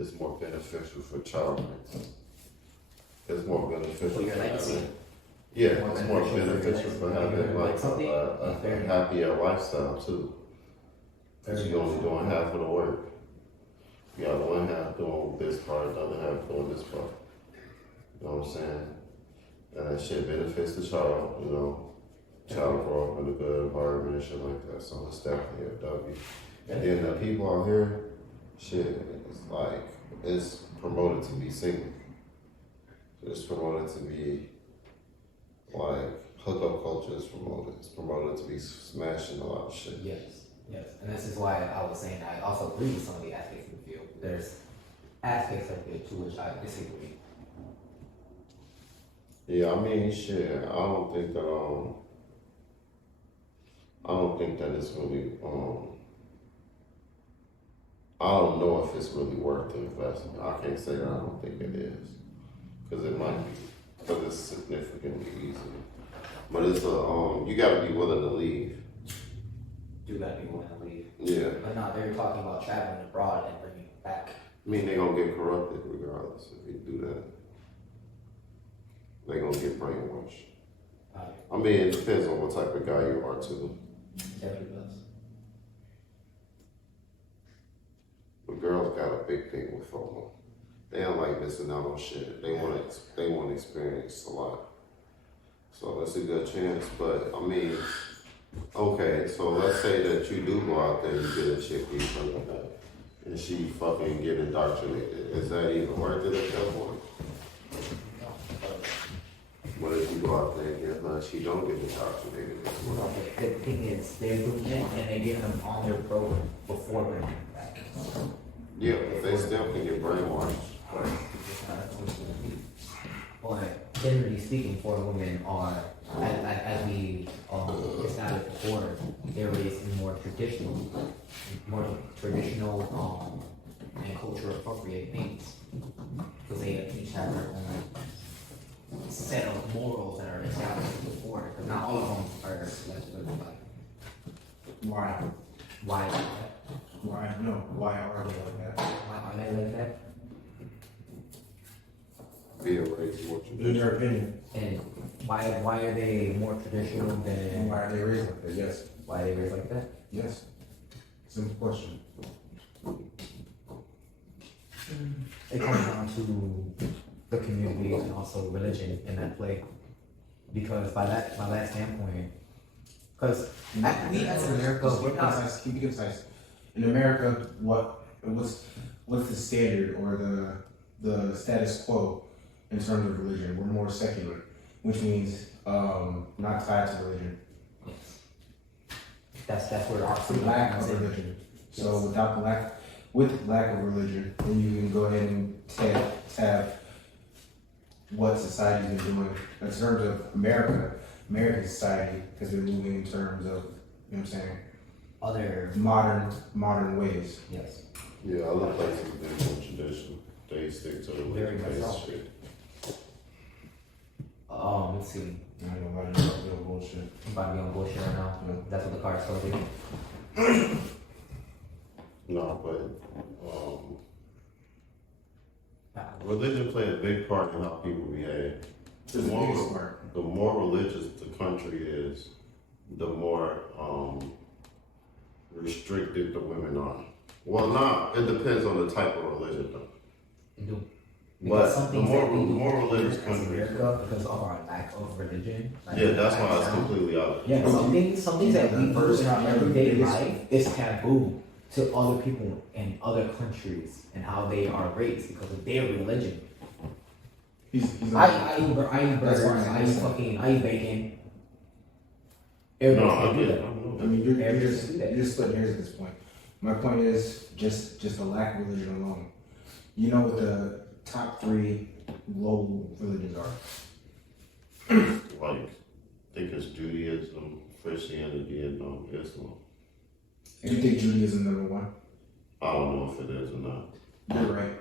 it's more beneficial for child rights. It's more beneficial for having, yeah, it's more beneficial for having like a happier lifestyle too. Because you're only doing half of the work. You got one half doing this part, the other half doing this part. You know what I'm saying? And that shit benefits the child, you know. Child grow up in a good environment and shit like that. So it's definitely a W. And then the people out here, shit, it's like, it's promoted to be single. It's promoted to be like hookup culture is promoted. It's promoted to be smashing a lot of shit. Yes, yes. And this is why I was saying I also agree with some of the aspects of the field. There's aspects of it to which I disagree. Yeah, I mean, shit, I don't think that it's really, I don't know if it's really worth the investment. I can't say that I don't think it is. Because it might be, because it's significantly easier. But it's you gotta be willing to leave. You gotta be willing to leave. Yeah. But no, they're talking about traveling abroad and bringing it back. I mean, they're gonna get corrupted regardless if you do that. They're gonna get brainwashed. I mean, it depends on what type of guy you are too. Definitely does. But girls got a big thing with FOMO. They don't like missing out on shit. They want to experience a lot. So it's a good chance. But I mean, okay. So let's say that you do go out there, you get a chick you something like that, and she fucking get indoctrinated. Is that even worth it at that point? What if you go out there and get her, she don't get indoctrinated? The thing is, they're doing it and they get them on their program before bringing them back. Yeah, but they still can get brainwashed. But generally speaking, for women are, as we established before, they're raised in more traditional and culture appropriate things. Because they each have their own set of morals that are established before. Because not all of them are like. Why? Why like that? Why? No. Why are they like that? Why are they like that? Be a race, what you In their opinion. And why are they more traditional And than why are they raised like that? Yes. why are they raised like that? Yes. Simple question. It comes down to the community and also religion in that play. Because by that standpoint, because we as America, we're not. Keep it concise. In America, what's the standard or the status quo in terms of religion? We're more secular, which means not tied to religion. That's where our Lack of religion. So with lack of religion, then you can go ahead and tab what society's been doing in terms of American society, because they're moving in terms of, you know what I'm saying, other modern ways. yes. Yeah, other places do more traditional. They stick to the Very much religion-based so. shit. Let's see. I don't know about it, bullshit. I'm about to be on bullshit right now. Yeah. That's what the card's told me. No, but religion plays a big part in how people behave. It's the biggest part. The more religious the country is, the more restricted the women are. Well, it depends on the type of religion, though. They do. But the more religious countries, because of our lack of religion. Like, yeah, that's why it's completely out. Yeah, some things that we do in our everyday life is taboo to other people in other countries and how they are raised because of their religion. I eat burgers, I eat bacon. No, I do get that. it. I mean, you're splitting hairs at this point. My point is just the lack of religion alone. You know what the top 3 global religions are? Like, I think it's Judaism, Christianity, and Islam. And you think Judaism #1? I don't know if it is or not. You're right.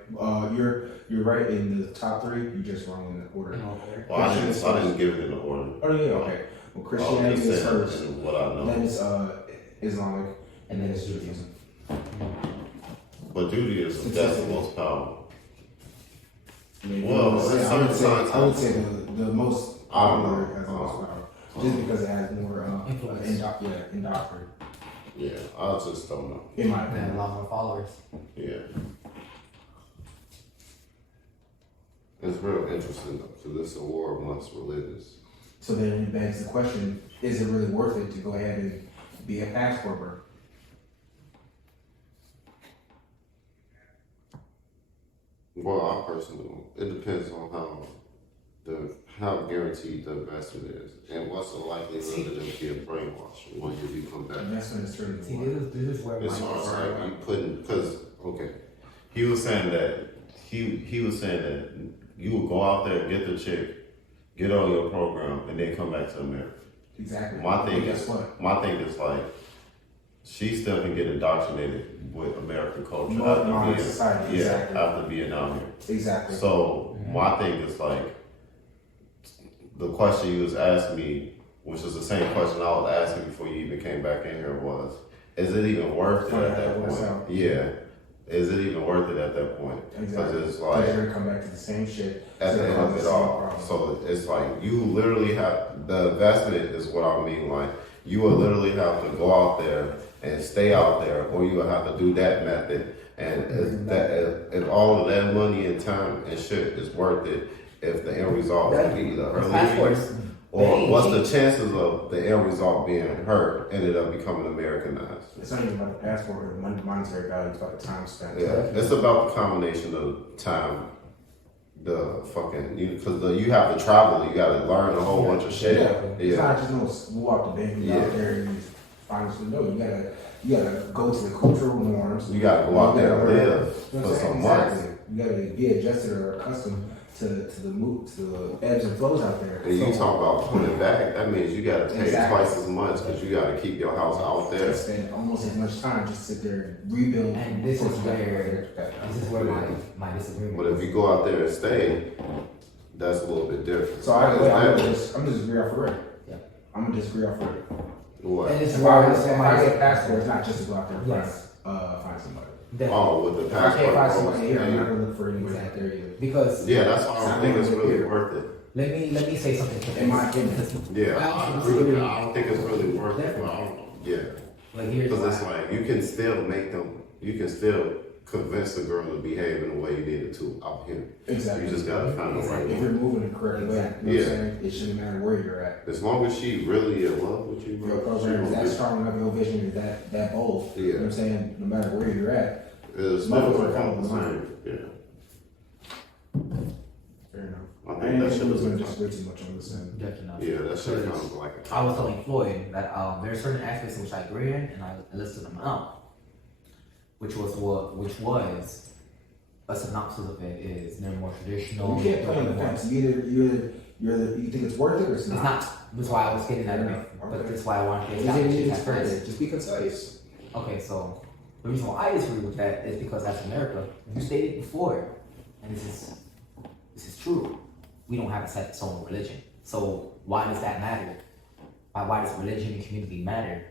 You're right in the top 3. You're just wrong in the order. Well, I didn't give it in the order. Oh yeah, okay. Well, Christianity is first. What I know. Then it's Islamic, and then it's Judaism. But Judaism, that's the most powerful. Well, I would say the most popular has the most power, just because it has more indoctrination. Yeah, I just don't know. In my And opinion, a lot more followers. Yeah. It's real interesting though, because it's a war amongst religions. so then it begs the question: is it really worth it to go ahead and be a passport burger? Well, I personally, it depends on how guaranteed the investment is, and what's the likelihood of them getting brainwashed when you come back. Investment is certainly See, one. this is where It's my almost like you putting, because okay, he was saying that you would go out there, get the chick, get on your program, and then come back to America. Exactly. My thing Guess is what? like she still can get indoctrinated with American culture Modern society, exactly. after being out here. Exactly. So my thing is like the question you was asking me, which is the same question I was asking before you even came back in here, was, is it even worth it at that point? Yeah. Is it even worth it at that point? Exactly. Because it's like they're gonna come back to the same shit at the end of it all. So it's like you literally have the investment is what I mean. Like you will literally have to go out there and stay out there, or you will have to do that method. And if all of that money and time and shit is worth it, if the end result is either early or what's the chances of the end result being hurt ended up becoming Americanized? It's not even about the passport or the monetary value, it's about the time spent. Yeah, it's about the combination of time, the fucking, because you have to travel, you got to learn a whole bunch of shit. It's not just no walk the bank out there and find some. No, you gotta go to the cultural norms. You got to go out there and live for some months. You gotta be adjusted or accustomed to the ebbs and flows out there. And you talk about putting back, that means you got to take twice as much because you got to keep your house out there. Spend almost as much time just sit there and rebuild. And this is where my disagreement. But if you go out there and stay, that's a little bit different. So I'm gonna disagree off the rip. Yeah. I'm gonna disagree off the rip. What? And it's If where I get a passport, it's not just to go out there and Yes. find somebody. Oh, with the If I can't find passport. somebody here, I'm not gonna look for anybody out there either. Because Yeah, that's why I don't think it's really worth it. let me say something to In my opinion. Yeah, I agree with that. I don't think it's really worth it. But I don't know. Yeah. Like here's Because it's why. like, you can still convince the girl to behave in the way you needed to out here. Exactly. You just gotta find the right If you're one. moving the correct way, you know what I'm saying? It shouldn't matter where you're at. As long as she really in love with you, Your bro, she program is gonna that be- strong enough, your vision is that bold. Yeah. You know what I'm saying? No matter where you're at. It's Motherfucker never come come with the mine. same. Yeah. Fair enough. I I think ain't that should gonna have disagree too much on this end. Definitely. Yeah, that should kind of like a I was telling Floyd that there are certain aspects in which I agree in, and I listed them out, which was a synopsis of it is they're more traditional. You can't play on the fence. You think it's worth it or it's It's not. not. That's why I was getting at it, but Okay. that's why I wanted to Just establish it at first. Just be concise. Okay, so the reason why I disagree with that is because that's America. You stated before, and this is true. We don't have a set soul religion. So why does that matter? Why does religion and community matter?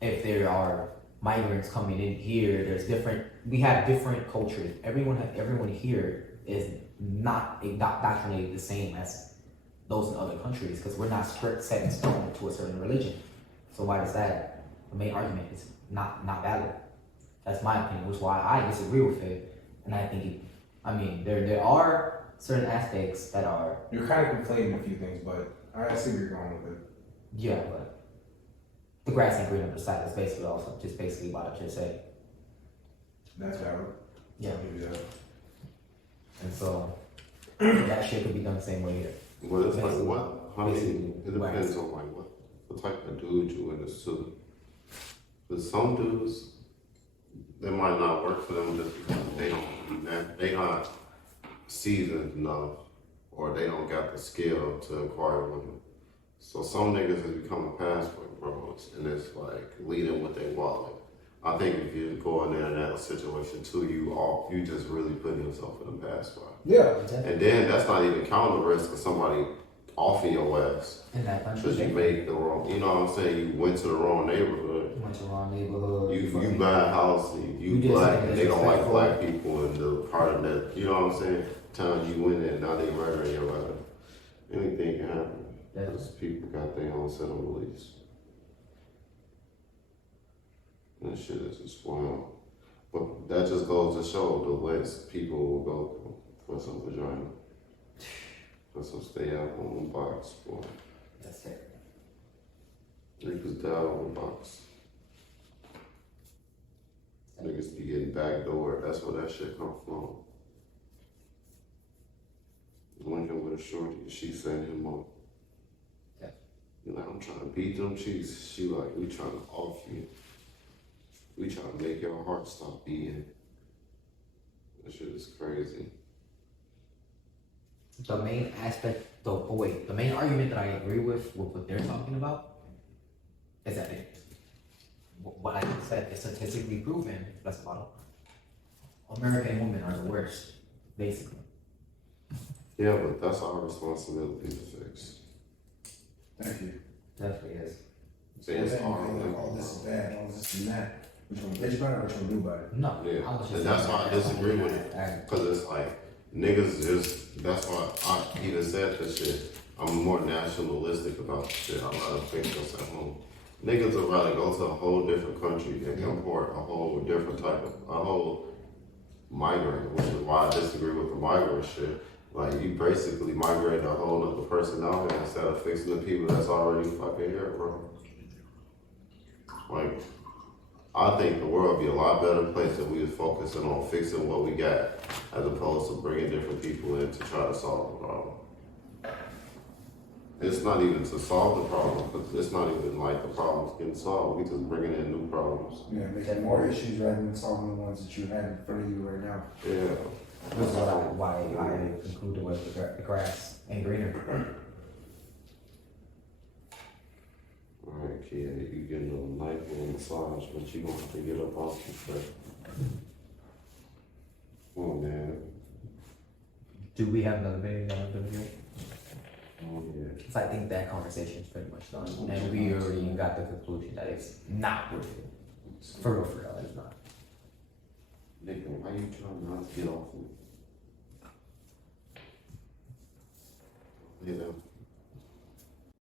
If there are migrants coming in here, we have different cultures. Everyone here is not indoctrinated the same as those in other countries because we're not set in stone to a certain religion. So why does that? The main argument is not valid. That's my opinion, which is why I disagree with it. And I think there are certain aspects that are You're kind of conflating a few things, but I see where you're going with it. but the grass ain't green on the side. That's basically what I just said. That's valid. Yeah. I'll give you that. And so that shit could be done the same way here. Well, it's like what? How many? Basically, It depends on like what type of dude you in the suit. But some dudes, that might not work for them just because they not seasoned enough, or they don't got the skill to acquire women. So some niggas is becoming passport bros, and it's like leading with their wallet. I think if you go in there in that situation too, you just really putting yourself in a bad spot. Yeah. And then that's not even counting the risk of somebody off of your ass. In that country, Cause you made the wrong, you know what I'm saying? You went to the wrong neighborhood. went to the wrong neighborhood. You buy a house, you did black, something and they don't like disrespectful. black people, and the part of that, you know what I'm saying? Time you went in, now they murdering your life. Anything can happen. Because people got their own set of beliefs. And shit is just wild. But that just goes to show the lengths people will go through for some vagina. For some stay out on the box, boy. That's it. Niggas die on the box. Niggas be getting backdoored. That's where that shit come from. Lincoln with a shorty, she sent him up. Yeah. You like, I'm trying to beat them cheeks. She like, we trying to off you. We trying to make your heart stop beating. That shit is crazy. The main aspect, though, the main argument that I agree with what they're talking about is that what I said is statistically proven, that's about it. American women are the worst, basically. Yeah, but that's our responsibility to fix. Thank you. Definitely is. It's Then you our feel like all this is bad, all this is that. Which one bitch about it, which one do about it? No, Yeah, I was just and that's saying why I that. disagree with it. Cause it's like, niggas just, that's why I even said this shit. I'm more nationalistic about shit. I rather fix us at home. Niggas would rather go to a whole different country and import a whole different type of, a whole migrant, which is why I disagree with the migrant shit. Like, you basically migrate a whole other person out here instead of fixing the people that's already fucking here, bro. Like, I think the world would be a lot better place if we was focusing on fixing what we got as opposed to bringing different people in to try to solve the problem. It's not even to solve the problem, because it's not even like the problem's getting solved. We just bringing in new problems. Yeah, making more issues rather than solving the ones that you have in front of you right now. Yeah. This is why I concluded with the grass ain't greener. Alright, kid, you getting a nice little massage, but you gonna have to get up off the bed. Come on, man. Do we have another video that I'm gonna do? Oh, yeah. So I think that conversation is pretty much done. And we already got the conclusion that it's not worth it. For real, it's not. Nigga, why you trying not to get off me?